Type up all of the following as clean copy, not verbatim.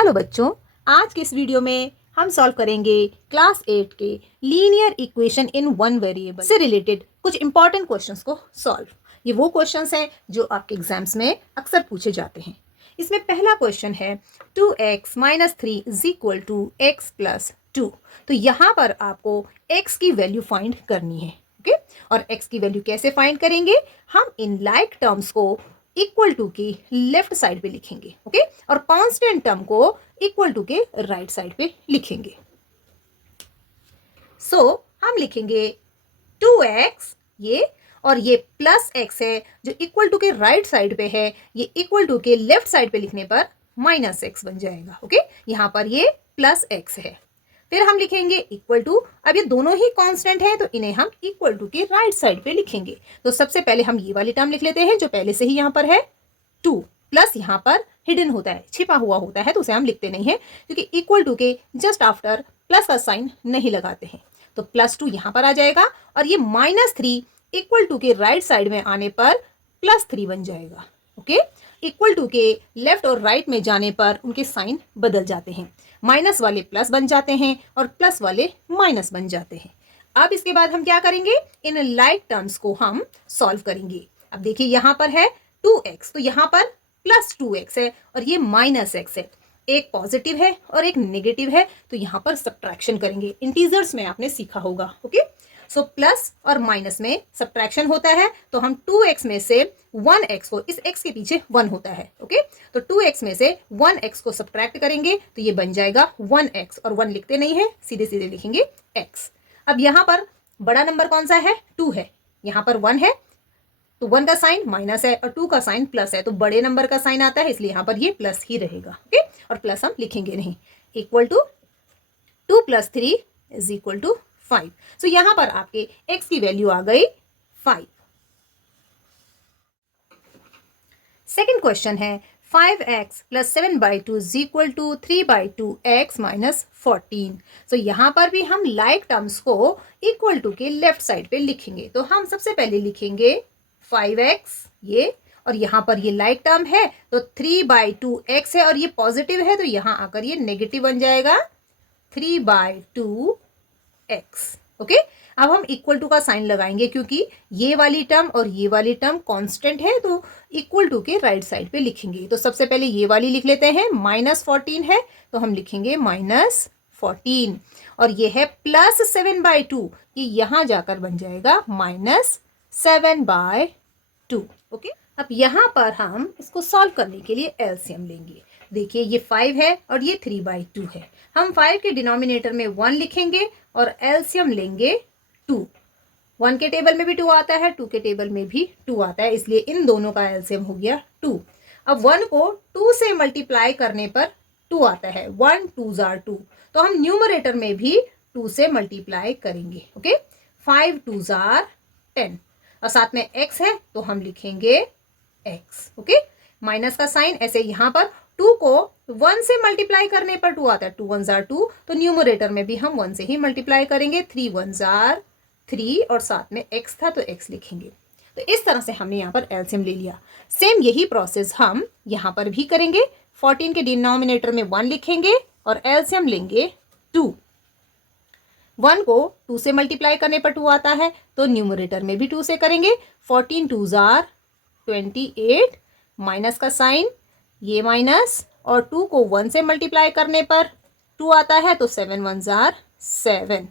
Hello बच्चों, आज के इस वीडियो में हम सॉल्व करेंगे क्लास 8 के linear equation in one variable से रिलेटेड कुछ इंपॉर्टेंट क्वेश्चंस को सॉल्व। ये वो क्वेश्चंस हैं जो आपके एग्जाम्स में अक्सर पूछे जाते हैं। इसमें पहला क्वेश्चन है 2x - 3 = x + 2। तो यहाँ पर आपको x की वैल्यू फाइंड करनी है। ओके, और x की वैल्यू कैसे फाइंड करेंगे? हम इन लाइक टर्म्स को इक्वल टू की लेफ्ट साइड पे लिखेंगे। ओके, और कांस्टेंट टर्म को इक्वल टू के राइट साइड पे लिखेंगे। सो हम लिखेंगे 2x ये, और ये प्लस x है जो इक्वल टू के राइट साइड पे है, ये इक्वल टू के लेफ्ट साइड पे लिखने पर -x बन जाएगा। ओके, यहाँ पर ये प्लस x है। फिर हम लिखेंगे इक्वल टू, अब ये दोनों ही कांस्टेंट है तो इन्हें हम इक्वल टू के राइट साइड पे लिखेंगे। तो सबसे पहले हम ये वाली टर्म लिख लेते हैं जो पहले से ही यहाँ पर है 2, प्लस यहाँ पर हिडन होता है, छिपा हुआ होता है, तो उसे हम लिखते नहीं है क्योंकि इक्वल टू के जस्ट आफ्टर प्लस का साइन नहीं लगाते हैं। तो +2 यहाँ पर आ जाएगा, और ये -3 इक्वल टू के राइट साइड में आने पर +3 बन जाएगा। ओके, इक्वल टू के लेफ्ट और राइट में जाने पर उनके साइन बदल जाते हैं, माइनस वाले प्लस बन जाते हैं और प्लस वाले माइनस बन जाते हैं। अब इसके बाद हम क्या करेंगे? इन लाइक टर्म्स को हम सॉल्व करेंगे। अब देखिए यहाँ पर है 2x, तो यहाँ पर +2x है और ये -x है। एक पॉजिटिव है और एक नेगेटिव है, तो यहाँ पर सब्ट्रैक्शन करेंगे। इंटीजर्स में आपने सीखा होगा। ओके, सो प्लस और माइनस में सब्ट्रैक्शन होता है, तो हम 2x में से 1x को, इस x के पीछे 1 होता है। ओके, तो 2x में से 1x को सब्ट्रैक्ट करेंगे तो ये बन जाएगा 1x, और 1 लिखते नहीं है, सीधे सीधे लिखेंगे x। अब यहाँ पर बड़ा नंबर कौन सा है? 2 है, यहाँ पर 1 है, तो 1 का साइन माइनस है और 2 का साइन प्लस है, तो बड़े नंबर का साइन आता है, इसलिए यहाँ पर ये प्लस ही रहेगा। ओके, और प्लस हम लिखेंगे नहीं। Equal to 2 + 3 = 5। सो यहाँ पर आपके x की वैल्यू आ गई 5। सेकेंड क्वेश्चन है 5x + 7/2 = 3/2x - 14। सो यहाँ पर भी हम लाइक टर्म्स को इक्वल टू के लेफ्ट साइड पे लिखेंगे। तो हम सबसे पहले लिखेंगे 5x ये, और यहाँ पर ये लाइक टर्म है तो 3/2x है, और ये पॉजिटिव है तो यहाँ आकर ये नेगेटिव बन जाएगा 3/2x। ओके, अब हम इक्वल टू का साइन लगाएंगे क्योंकि ये वाली टर्म और ये वाली टर्म कांस्टेंट है, तो इक्वल टू के राइट साइड पे लिखेंगे। तो सबसे पहले ये वाली लिख लेते हैं, -14 है तो हम लिखेंगे -14, और ये है +7/2, ये यहाँ जाकर बन जाएगा -7/2। ओके, अब यहाँ पर हम इसको सॉल्व करने के लिए एलसीएम लेंगे। देखिए ये 5 है और ये 3/2 है। हम 5 के डिनोमिनेटर में 1 लिखेंगे और एलसीएम लेंगे 2। 1 के टेबल में भी 2 आता है, 2 के टेबल में भी 2 आता है, इसलिए इन दोनों का एलसीएम हो गया 2। अब 1 को 2 से मल्टीप्लाई करने पर 2 आता है, 1 2 * 2, तो हम न्यूमरेटर में भी 2 से मल्टीप्लाई करेंगे। ओके, 5 2 * 10, और साथ में x है तो हम लिखेंगे x। ओके, माइनस का साइन ऐसे यहाँ पर 2 को 1 से मल्टीप्लाई करने पर 2 आता है, 2 1 * 2, तो न्यूमरेटर में भी हम 1 से ही मल्टीप्लाई करेंगे, 3 1 * 3, और साथ में x था तो x लिखेंगे। तो इस तरह से हमने यहाँ पर एलसीएम ले लिया। सेम यही प्रोसेस हम यहाँ पर भी करेंगे। 14 के डिनोमिनेटर में 1 लिखेंगे और एलसीएम लेंगे 2। 1 को 2 से मल्टीप्लाई करने पर 2 आता है, तो न्यूमरेटर में भी 2 से करेंगे, 14 2 * 28, माइनस का साइन ये माइनस, और 2 को 1 से मल्टीप्लाई करने पर 2 आता है, तो 7 1 * 7।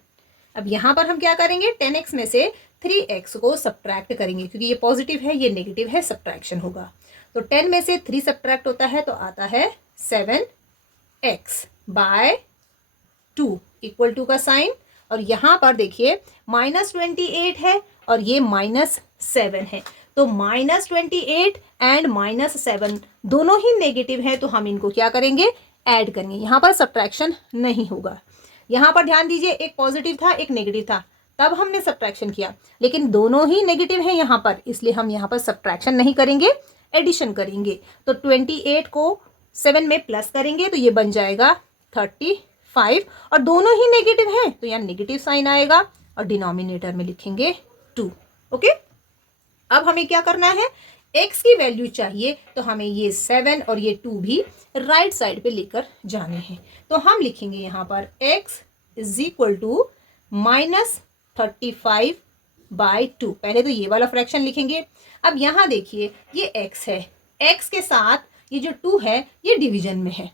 अब यहाँ पर हम क्या करेंगे? 10x में से 3x को सब्ट्रैक्ट करेंगे क्योंकि ये पॉजिटिव है ये नेगेटिव है, सब्ट्रैक्शन होगा। तो 10 में से 3 सब्ट्रैक्ट होता है तो आता है 7x/2 इक्वल टू का साइन, और यहाँ पर देखिए -28 है और ये -7 है, तो -28 एंड -7 दोनों ही नेगेटिव है, तो हम इनको क्या करेंगे? ऐड करेंगे। यहाँ पर सब्ट्रैक्शन नहीं होगा। यहाँ पर ध्यान दीजिए, एक पॉजिटिव था एक नेगेटिव था, तब हमने सब्ट्रैक्शन किया, लेकिन दोनों ही नेगेटिव है यहाँ पर, इसलिए हम यहाँ पर सब्ट्रैक्शन नहीं करेंगे, एडिशन करेंगे। तो 28 को 7 में प्लस करेंगे तो ये बन जाएगा 35, और दोनों ही नेगेटिव हैं तो यहाँ नेगेटिव साइन आएगा, और डिनोमिनेटर में लिखेंगे 2। ओके, अब हमें क्या करना है? x की वैल्यू चाहिए तो हमें ये 7 और ये 2 भी राइट साइड पे लेकर जाने हैं। तो हम लिखेंगे यहाँ पर x इज इक्वल टू -35/2। पहले तो ये वाला फ्रैक्शन लिखेंगे। अब यहाँ देखिए ये x है, x के साथ ये जो 2 है ये डिवीजन में है,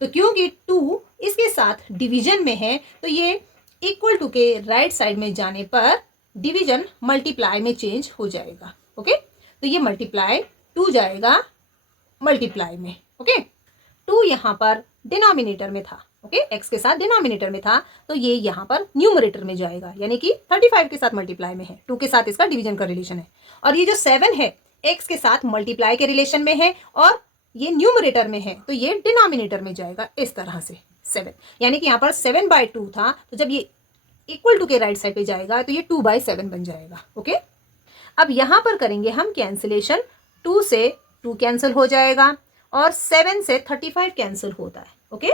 तो क्योंकि 2 इसके साथ डिवीजन में है तो ये इक्वल टू के राइट साइड में जाने पर डिवीजन मल्टीप्लाई में चेंज हो जाएगा। ओके, तो ये मल्टीप्लाई 2 जाएगा मल्टीप्लाई में। ओके, 2 यहाँ पर डिनोमिनेटर में था। ओके, x के साथ डिनोमिनेटर में था तो ये यहाँ पर न्यूमरेटर में जाएगा, यानी कि 35 के साथ मल्टीप्लाई में है, 2 के साथ इसका डिवीजन का रिलेशन है। और ये जो 7 है x के साथ मल्टीप्लाई के रिलेशन में है और ये न्यूमरेटर में है तो ये डिनोमिनेटर में जाएगा इस तरह से 7, यानी कि यहाँ पर 7/2 था तो जब ये इक्वल टू के राइट साइड पे जाएगा तो ये 2/7 बन जाएगा। ओके, अब यहाँ पर करेंगे हम कैंसिलेशन, 2 से 2 कैंसिल हो जाएगा और 7 से 35 कैंसिल होता है। Okay,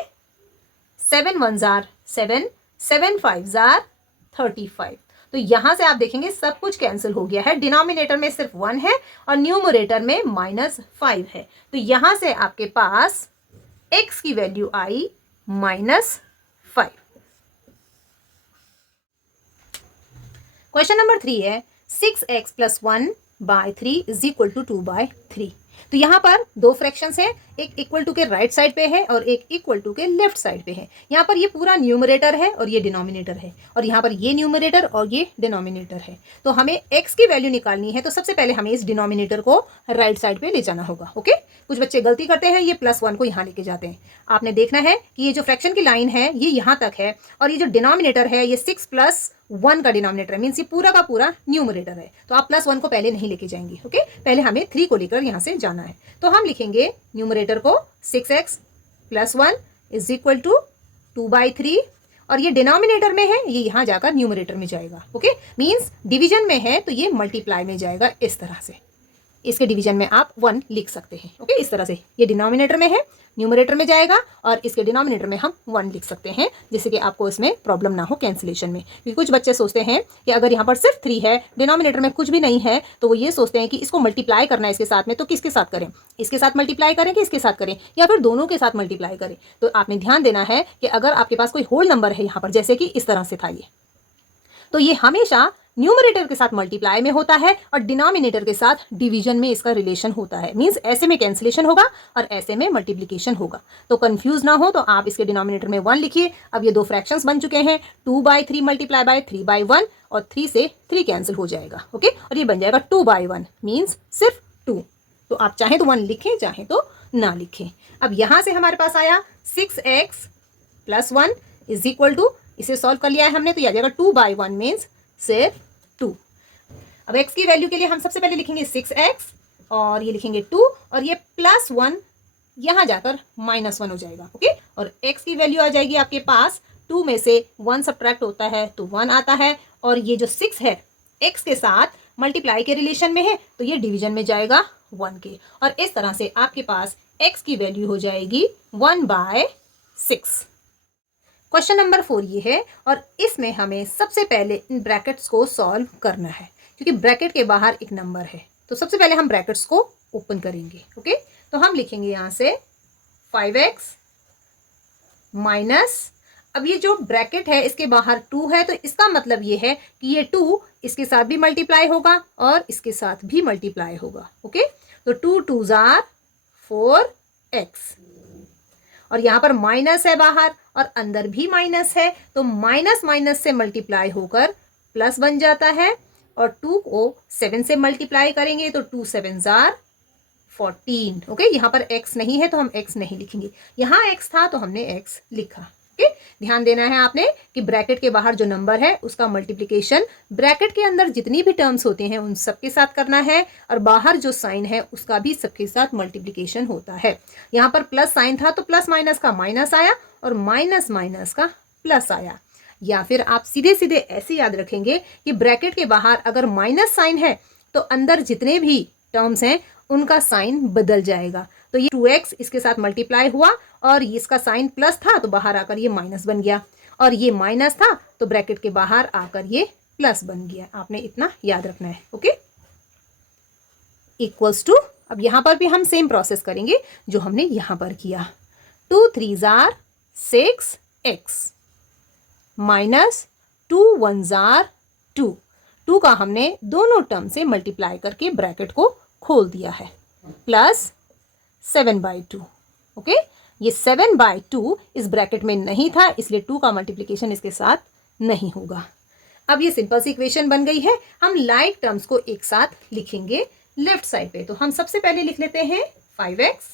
7 1 jar 7, 7 5 jar 35। तो यहाँ से आप देखेंगे सब कुछ कैंसिल हो गया है, डिनोमिनेटर में सिर्फ 1 है और न्यूमरेटर में -5 है। तो यहाँ से आपके पास x की वैल्यू आई -5। क्वेश्चन नंबर 3 है 6x + 1/3 इज इक्वल टू 2/3। तो यहाँ पर दो फ्रैक्शंस हैं, एक इक्वल टू के राइट साइड पे है और एक इक्वल टू के लेफ्ट साइड पे है। यहाँ पर ये पूरा न्यूमरेटर है और ये डिनोमिनेटर है और यहाँ पर ये न्यूमरेटर और ये डिनोमिनेटर है। तो हमें x की वैल्यू निकालनी है तो सबसे पहले हमें इस डिनोमिनेटर को राइट साइड पे ले जाना होगा। ओके, कुछ बच्चे गलती करते हैं, ये +1 को यहाँ लेके जाते हैं। आपने देखना है कि ये जो फ्रैक्शन की लाइन है ये यहाँ तक है और ये जो डिनोमिनेटर है ये 6 + 1 का डिनोमिनेटर है, मीन्स ये पूरा का पूरा न्यूमरेटर है। तो आप +1 को पहले नहीं लेके जाएंगे। ओके, पहले हमें 3 को लेकर यहाँ से जाना है। तो हम लिखेंगे न्यूमरेटर को 6x + 1 इज इक्वल टू 2/3 और ये डिनोमिनेटर में है, ये यहाँ जाकर न्यूमरेटर में जाएगा। ओके, मीन्स डिवीजन में है तो ये मल्टीप्लाई में जाएगा इस तरह से। इसके डिवीजन में आप 1 लिख सकते हैं। ओके, इस तरह से ये डिनोमिनेटर में है, न्यूमरेटर में जाएगा और इसके डिनोमिनेटर में हम 1 लिख सकते हैं, जिससे कि आपको इसमें प्रॉब्लम ना हो कैंसिलेशन में। क्योंकि कुछ बच्चे सोचते हैं कि अगर यहाँ पर सिर्फ 3 है, डिनोमिनेटर में कुछ भी नहीं है, तो वो ये सोचते हैं कि इसको मल्टीप्लाई करना है इसके साथ में, तो किसके साथ करें, इसके साथ मल्टीप्लाई करें कि इसके साथ करें या फिर दोनों के साथ मल्टीप्लाई करें। तो आपने ध्यान देना है कि अगर आपके पास कोई होल नंबर है यहाँ पर, जैसे कि इस तरह से था ये, तो ये हमेशा न्यूमरेटर के साथ मल्टीप्लाई में होता है और डिनोमिनेटर के साथ डिवीजन में इसका रिलेशन होता है। मींस ऐसे में कैंसिलेशन होगा और ऐसे में मल्टीप्लिकेशन होगा। तो कंफ्यूज ना हो तो आप इसके डिनोमिनेटर में 1 लिखिए। अब ये दो फ्रैक्शंस बन चुके हैं, 2/3 मल्टीप्लाई बाय 3/1 और 3 से 3 कैंसिल हो जाएगा। ओके, और ये बन जाएगा 2/1 मीन्स सिर्फ 2। तो आप चाहें तो 1 लिखें, चाहें तो ना लिखें। अब यहाँ से हमारे पास आया 6x + 1 इज इक्वल टू, इसे सॉल्व कर लिया है हमने तो यह आ जाएगा 2/1 मीन्स सिर्फ 2। अब x की वैल्यू के लिए हम सबसे पहले लिखेंगे 6x और ये लिखेंगे 2 और ये +1 यहाँ जाकर -1 हो जाएगा। ओके, और x की वैल्यू आ जाएगी आपके पास, 2 में से 1 सब्ट्रैक्ट होता है तो 1 आता है और ये जो 6 है x के साथ मल्टीप्लाई के रिलेशन में है तो ये डिवीजन में जाएगा 1 के, और इस तरह से आपके पास x की वैल्यू हो जाएगी 1/6। क्वेश्चन नंबर 4 ये है और इसमें हमें सबसे पहले इन ब्रैकेट्स को सॉल्व करना है, क्योंकि ब्रैकेट के बाहर एक नंबर है। तो सबसे पहले हम ब्रैकेट्स को ओपन करेंगे। ओके, तो हम लिखेंगे यहाँ से 5x माइनस, अब ये जो ब्रैकेट है इसके बाहर 2 है तो इसका मतलब ये है कि ये 2 इसके साथ भी मल्टीप्लाई होगा और इसके साथ भी मल्टीप्लाई होगा। ओके, तो 2 2s are 4x और यहाँ पर माइनस है बाहर और अंदर भी माइनस है, तो माइनस माइनस से मल्टीप्लाई होकर प्लस बन जाता है और 2 को 7 से मल्टीप्लाई करेंगे तो 2 7s are 14। ओके, यहाँ पर x नहीं है तो हम x नहीं लिखेंगे, यहाँ x था तो हमने x लिखा। ओके, ध्यान देना है आपने कि ब्रैकेट के बाहर जो नंबर है उसका मल्टीप्लिकेशन ब्रैकेट के अंदर जितनी भी टर्म्स होते हैं उन सबके साथ करना है और बाहर जो साइन है उसका भी सबके साथ मल्टीप्लिकेशन होता है। यहाँ पर प्लस साइन था तो प्लस माइनस का माइनस आया और माइनस माइनस का प्लस आया। या फिर आप सीधे सीधे ऐसे याद रखेंगे कि ब्रैकेट के बाहर अगर माइनस साइन है तो अंदर जितने भी टर्म्स हैं उनका साइन बदल जाएगा। तो ये 2x इसके साथ मल्टीप्लाई हुआ और इसका साइन प्लस था तो बाहर आकर ये माइनस बन गया और ये माइनस था तो ब्रैकेट के बाहर आकर ये प्लस बन गया। आपने इतना याद रखना है। ओके, इक्वल्स टू, अब यहाँ पर भी हम सेम प्रोसेस करेंगे जो हमने यहाँ पर किया। 2 3s are 6x minus 2 1s are 2। 2 का हमने दोनों टर्म से मल्टीप्लाई करके ब्रैकेट को खोल दिया है, प्लस 7/2। ओके, ये 7/2 इस ब्रैकेट में नहीं था, इसलिए 2 का मल्टीप्लिकेशन इसके साथ नहीं होगा। अब ये सिंपल सी इक्वेशन बन गई है। हम लाइक टर्म्स को एक साथ लिखेंगे लेफ्ट साइड पे। तो हम सबसे पहले लिख लेते हैं 5x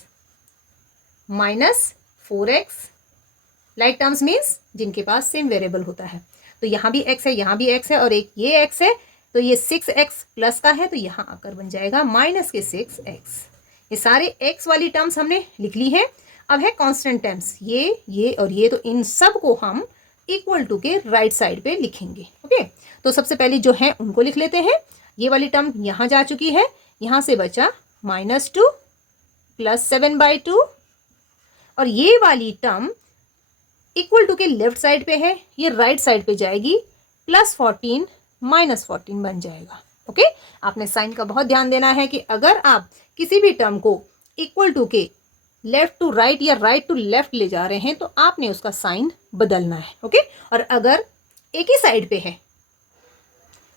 minus 4x। Like terms means जिनके पास सेम वेरिएबल होता है। तो यहाँ भी x है, यहाँ भी x है और एक ये x है, तो ये 6x प्लस का है, तो यहाँ आकर बन जाएगा माइनस के 6x। ये सारे x वाली टर्म्स हमने लिख ली है। अब है कांस्टेंट टर्म्स, ये और ये, तो इन सब को हम इक्वल टू के राइट साइड पे लिखेंगे। ओके, तो सबसे पहले जो है उनको लिख लेते हैं। ये वाली टर्म यहाँ जा चुकी है, यहाँ से बचा -2 प्लस 7/2, और ये वाली टर्म इक्वल टू के लेफ्ट साइड पे है, ये राइट साइड पे जाएगी, +14 -14 बन जाएगा। ओके, आपने साइन का बहुत ध्यान देना है कि अगर आप किसी भी टर्म को इक्वल टू के लेफ्ट टू राइट या राइट टू लेफ्ट ले जा रहे हैं तो आपने उसका साइन बदलना है। ओके, और अगर एक ही साइड पे है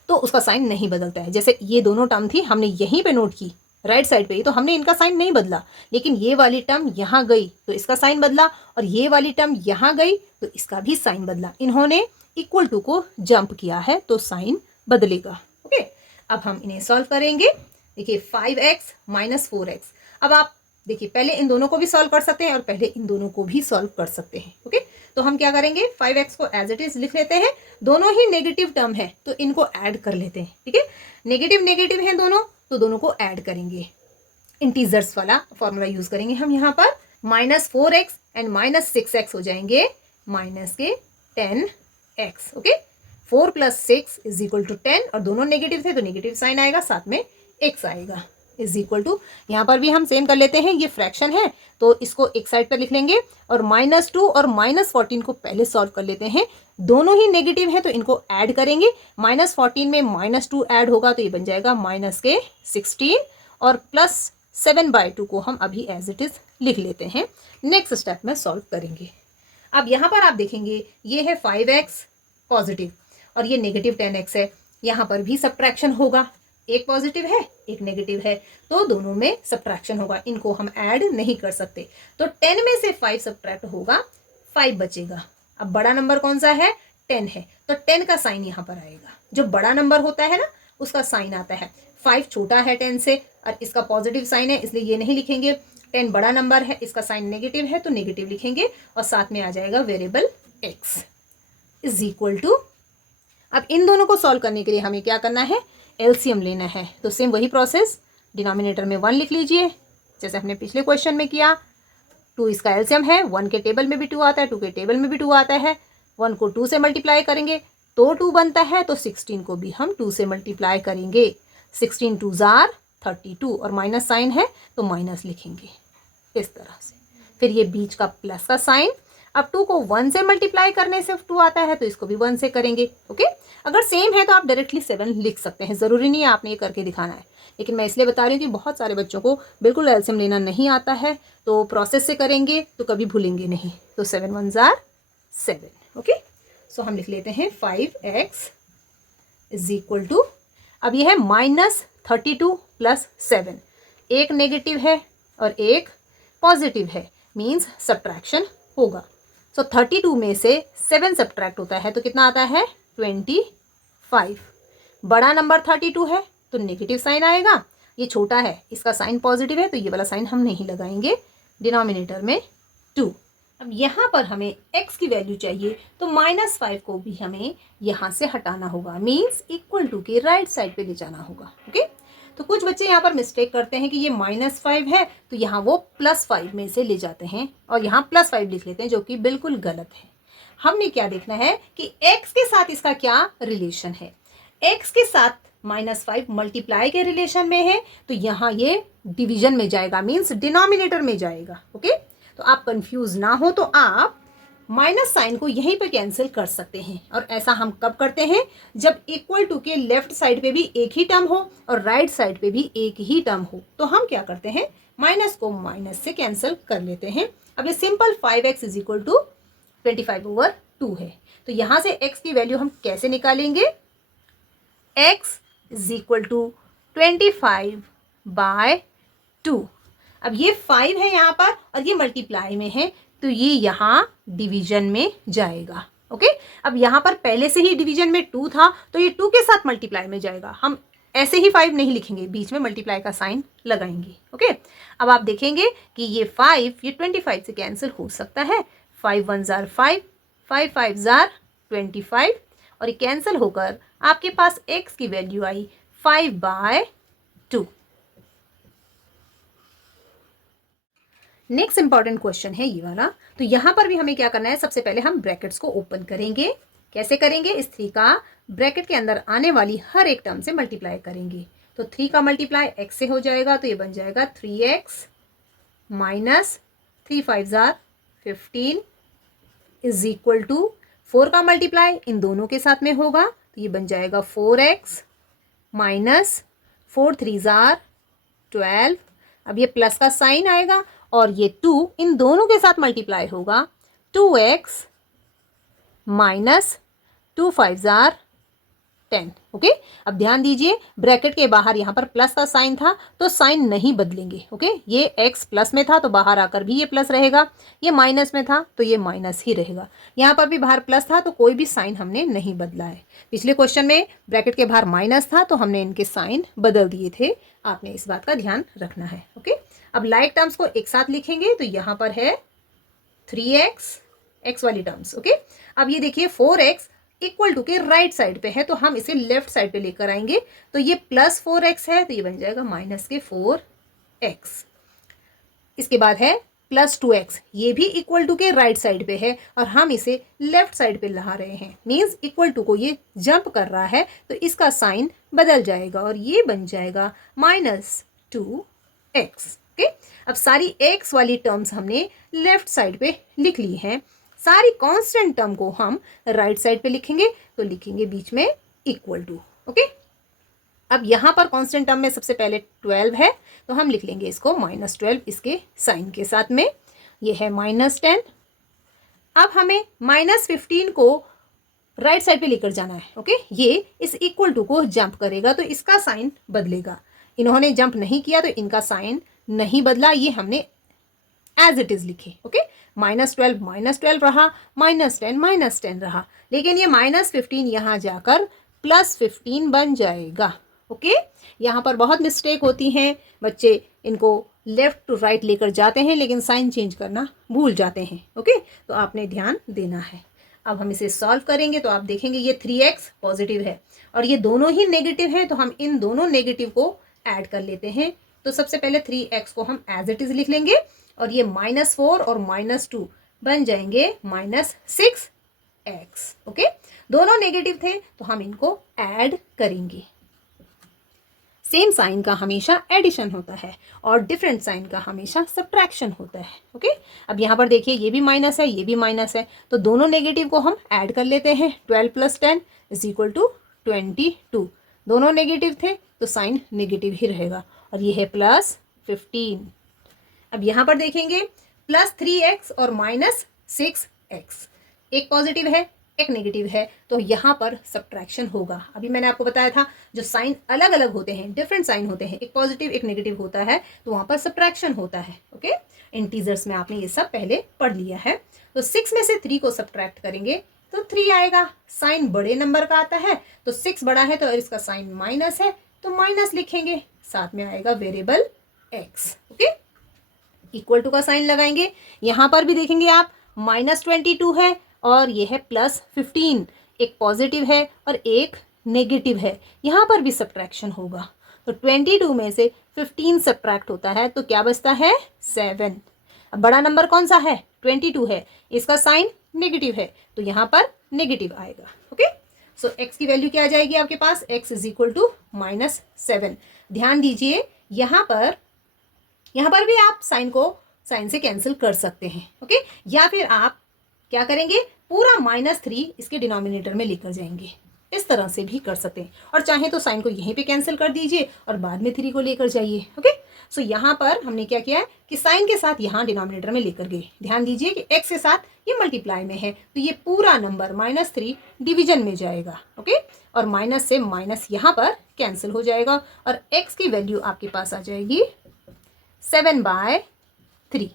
तो उसका साइन नहीं बदलता है। जैसे ये दोनों टर्म थी, हमने यहीं पे नोट की राइट साइड पे ही, तो हमने इनका साइन नहीं बदला, लेकिन ये वाली टर्म यहाँ गई तो इसका साइन बदला, और ये वाली टर्म यहाँ गई तो इसका भी साइन बदला। इन्होंने इक्वल टू को जंप किया है तो साइन बदलेगा। ओके, अब हम इन्हें सॉल्व करेंगे। देखिए 5x माइनस 4x। अब आप देखिए पहले इन दोनों को भी सॉल्व कर सकते हैं और पहले इन दोनों को भी सॉल्व कर सकते हैं। ओके, तो हम क्या करेंगे, 5x को एज इट इज लिख लेते हैं। दोनों ही नेगेटिव टर्म है तो इनको ऐड कर लेते हैं। ठीक है, नेगेटिव नेगेटिव हैं दोनों, तो दोनों को ऐड करेंगे। इंटीजर्स वाला फॉर्मूला यूज करेंगे हम यहाँ पर। -4x एंड -6x हो जाएंगे माइनस के 10x। ओके, 4 + 6 = 10, और दोनों नेगेटिव थे तो नेगेटिव साइन आएगा, साथ में x आएगा, = यहाँ पर भी हम सेम कर लेते हैं। ये फ्रैक्शन है तो इसको एक साइड पर लिख लेंगे, और -2 और -14 को पहले सॉल्व कर लेते हैं। दोनों ही नेगेटिव है तो इनको ऐड करेंगे। -14 में -2 ऐड होगा तो ये बन जाएगा माइनस के 16, और प्लस 7/2 को हम अभी एज इट इज लिख लेते हैं। नेक्स्ट स्टेप में सॉल्व करेंगे। अब यहाँ पर आप देखेंगे ये है 5x पॉजिटिव और ये नेगेटिव 10x है। यहाँ पर भी सब्ट्रैक्शन होगा, एक पॉजिटिव है एक नेगेटिव है तो दोनों में सब्ट्रैक्शन होगा, इनको हम ऐड नहीं कर सकते। तो 10 में से 5 सब्ट्रैक्ट होगा, 5 बचेगा। अब बड़ा नंबर कौन सा है, 10 है, तो 10 का साइन यहाँ पर आएगा। जो बड़ा नंबर होता है ना उसका साइन आता है। 5 छोटा है 10 से और इसका पॉजिटिव साइन है, इसलिए ये नहीं लिखेंगे। 10 बड़ा नंबर है, इसका साइन नेगेटिव है तो नेगेटिव लिखेंगे, और साथ में आ जाएगा वेरिएबल x = अब इन दोनों को सॉल्व करने के लिए हमें क्या करना है, एलसीएम लेना है। तो सेम वही प्रोसेस, डिनोमिनेटर में 1 लिख लीजिए जैसे हमने पिछले क्वेश्चन में किया। 2 इसका एलसीएम है, 1 के टेबल में भी 2 आता है, 2 के टेबल में भी 2 आता है। 1 को 2 से मल्टीप्लाई करेंगे तो 2 बनता है, तो 16 को भी हम 2 से मल्टीप्लाई करेंगे। 16 2s are 32, और माइनस साइन है तो माइनस लिखेंगे इस तरह से। फिर ये बीच का प्लस का साइन। अब 2 को 1 से मल्टीप्लाई करने से 2 आता है तो इसको भी 1 से करेंगे। ओके, अगर सेम है तो आप डायरेक्टली 7 लिख सकते हैं, ज़रूरी नहीं है आपने ये करके दिखाना है, लेकिन मैं इसलिए बता रही हूँ कि बहुत सारे बच्चों को बिल्कुल एलसीएम लेना नहीं आता है, तो प्रोसेस से करेंगे तो कभी भूलेंगे नहीं। तो 7 1s are 7। ओके, सो हम लिख लेते हैं 5x = अब ये है -32 + 7, एक नेगेटिव है और एक पॉजिटिव है, मीन्स सब्ट्रैक्शन होगा। सो 32 में से 7 सब्ट्रैक्ट होता है तो कितना आता है, 25। बड़ा नंबर 32 है तो नेगेटिव साइन आएगा, ये छोटा है इसका साइन पॉजिटिव है तो ये वाला साइन हम नहीं लगाएंगे, डिनोमिनेटर में 2। अब यहाँ पर हमें x की वैल्यू चाहिए तो -5 को भी हमें यहाँ से हटाना होगा, मीन्स इक्वल टू के राइट साइड पे ले जाना होगा। ओके, तो कुछ बच्चे यहाँ पर मिस्टेक करते हैं कि ये -5 है तो यहाँ वो +5 में से ले जाते हैं और यहाँ +5 लिख लेते हैं, जो कि बिल्कुल गलत है। हमने क्या देखना है कि x के साथ इसका क्या रिलेशन है। x के साथ -5 मल्टीप्लाई के रिलेशन में है तो यहाँ ये डिवीजन में जाएगा, मीन्स डिनोमिनेटर में जाएगा। ओके, तो आप कंफ्यूज ना हो तो आप माइनस साइन को यहीं पे कैंसिल कर सकते हैं। और ऐसा हम कब करते हैं, जब इक्वल टू के लेफ्ट साइड पे भी एक ही टर्म हो और राइट साइड पे भी एक ही टर्म हो, तो हम क्या करते हैं, माइनस को माइनस से कैंसिल कर लेते हैं। अब ये simple 5x is equal to 25/2 है। तो यहां से x की वैल्यू हम कैसे निकालेंगे, x इज इक्वल टू 25/2। अब ये 5 है यहाँ पर और ये मल्टीप्लाई में है, तो ये यहाँ डिवीजन में जाएगा। ओके, अब यहाँ पर पहले से ही डिवीजन में 2 था, तो ये 2 के साथ मल्टीप्लाई में जाएगा। हम ऐसे ही 5 नहीं लिखेंगे, बीच में मल्टीप्लाई का साइन लगाएंगे। ओके, अब आप देखेंगे कि ये 5 ये 25 से कैंसिल हो सकता है। 5 1 जार 5, 5 5 जार 25 और ये कैंसिल होकर आपके पास x की वैल्यू आई 5/2। नेक्स्ट इंपॉर्टेंट क्वेश्चन है ये वाला। तो यहां पर भी हमें क्या करना है, सबसे पहले हम ब्रैकेट्स को ओपन करेंगे। कैसे करेंगे, इस 3 का ब्रैकेट के अंदर आने वाली हर एक टर्म से मल्टीप्लाई करेंगे। तो 3 का मल्टीप्लाई x से हो जाएगा, तो ये बन जाएगा 3x माइनस 3 5 जार 15 इज इक्वल टू 4 का मल्टीप्लाई इन दोनों के साथ में होगा, तो ये बन जाएगा 4x माइनस 4 3 जार 12। अब ये प्लस का साइन आएगा और ये 2 इन दोनों के साथ मल्टीप्लाई होगा, 2x माइनस 2 5 जार 10। ओके, अब ध्यान दीजिए ब्रैकेट के बाहर यहाँ पर प्लस का साइन था, तो साइन नहीं बदलेंगे। ओके, ये x प्लस में था तो बाहर आकर भी ये प्लस रहेगा, ये माइनस में था तो ये माइनस ही रहेगा। यहाँ पर भी बाहर प्लस था तो कोई भी साइन हमने नहीं बदला है। पिछले क्वेश्चन में ब्रैकेट के बाहर माइनस था तो हमने इनके साइन बदल दिए थे, आपने इस बात का ध्यान रखना है। ओके, अब लाइक टर्म्स को एक साथ लिखेंगे, तो यहाँ पर है 3x x वाली टर्म्स। ओके, अब ये देखिए 4x इक्वल टू के राइट साइड पे है, तो हम इसे लेफ्ट साइड पे लेकर आएंगे, तो ये प्लस 4x है, तो ये बन जाएगा माइनस के 4x। इसके बाद है प्लस 2x, ये भी इक्वल टू के राइट साइड पे है और हम इसे लेफ्ट साइड पे ला रहे हैं, मीन्स इक्वल टू को ये जंप कर रहा है, तो इसका साइन बदल जाएगा और ये बन जाएगा माइनस 2x। ओके, अब सारी x वाली टर्म्स हमने लेफ्ट साइड पे लिख ली हैं। सारी कांस्टेंट टर्म को हम राइट साइड पे लिखेंगे, तो लिखेंगे बीच में इक्वल टू। ओके, अब यहाँ पर कांस्टेंट टर्म में सबसे पहले 12 है, तो हम लिख लेंगे इसको -12 इसके साइन के साथ में। ये है -10। अब हमें -15 को राइट साइड पे लेकर जाना है। ओके, ये इस इक्वल टू को जंप करेगा तो इसका साइन बदलेगा। इन्होंने जंप नहीं किया तो इनका साइन नहीं बदला, ये हमने एज इट इज लिखे। ओके, -12 रहा, -10 रहा, लेकिन ये -15 यहाँ जाकर +15 बन जाएगा। ओके, यहाँ पर बहुत मिस्टेक होती हैं, बच्चे इनको लेफ्ट टू राइट लेकर जाते हैं लेकिन साइन चेंज करना भूल जाते हैं। ओके, तो आपने ध्यान देना है। अब हम इसे सॉल्व करेंगे तो आप देखेंगे ये 3x पॉजिटिव है और ये दोनों ही नेगेटिव है, तो हम इन दोनों नेगेटिव को ऐड कर लेते हैं। तो सबसे पहले 3x को हम एज इट इज लिख लेंगे और ये -4 और -2 बन जाएंगे -6x। ओके, दोनों नेगेटिव थे तो हम इनको ऐड करेंगे। सेम साइन का हमेशा एडिशन होता है और डिफरेंट साइन का हमेशा सब्ट्रैक्शन होता है। ओके, अब यहाँ पर देखिए ये भी माइनस है, ये भी माइनस है, तो दोनों नेगेटिव को हम ऐड कर लेते हैं। 12 + 10 = 22। दोनों नेगेटिव थे तो साइन नेगेटिव ही रहेगा और ये है +15। अब यहाँ पर देखेंगे +3x और -6x, एक पॉजिटिव है एक नेगेटिव है, तो यहाँ पर सब्ट्रैक्शन होगा। अभी मैंने आपको बताया था जो साइन अलग अलग होते हैं, डिफरेंट साइन होते हैं, एक पॉजिटिव एक नेगेटिव होता है, तो वहाँ पर सब्ट्रैक्शन होता है। ओके, इंटीजर्स में आपने ये सब पहले पढ़ लिया है। तो 6 में से 3 को सब्ट्रैक्ट करेंगे तो 3 आएगा। साइन बड़े नंबर का आता है तो 6 बड़ा है तो इसका साइन माइनस है तो माइनस लिखेंगे, साथ में आएगा variable x। Okay, equal to का साइन लगाएंगे। यहाँ पर भी देखेंगे आप -22 है और ये है +15, एक पॉजिटिव है और एक नेगेटिव है, यहाँ पर भी सब्ट्रैक्शन होगा। तो 22 में से 15 सब्ट्रैक्ट होता है तो क्या बचता है 7। अब बड़ा नंबर कौन सा है 22 है, इसका साइन नेगेटिव है तो यहाँ पर नेगेटिव आएगा। ओके, सो x की वैल्यू क्या आ जाएगी आपके पास, x = -7। ध्यान दीजिए यहाँ पर भी आप साइन को साइन से कैंसिल कर सकते हैं। ओके, या फिर आप क्या करेंगे, पूरा -3 इसके डिनोमिनेटर में लेकर जाएंगे। इस तरह से भी कर सकते हैं, और चाहे तो साइन को यहीं पे कैंसिल कर दीजिए और बाद में 3 को लेकर जाइए। ओके, सो यहाँ पर हमने क्या किया है कि साइन के साथ यहाँ डिनोमिनेटर में लेकर गए। ध्यान दीजिए कि x के साथ ये मल्टीप्लाई में है, तो ये पूरा नंबर -3 डिवीजन में जाएगा। ओके, और माइनस से माइनस यहाँ पर कैंसिल हो जाएगा और x की वैल्यू आपके पास आ जाएगी 7/3।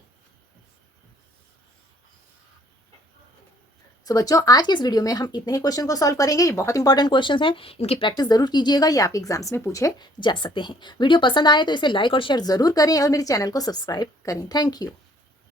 सो बच्चों, आज की इस वीडियो में हम इतने ही क्वेश्चन को सॉल्व करेंगे। ये बहुत इंपॉर्टेंट क्वेश्चंस हैं, इनकी प्रैक्टिस जरूर कीजिएगा, ये आपके एग्जाम्स में पूछे जा सकते हैं। वीडियो पसंद आए तो इसे लाइक और शेयर जरूर करें और मेरे चैनल को सब्सक्राइब करें। Thank you.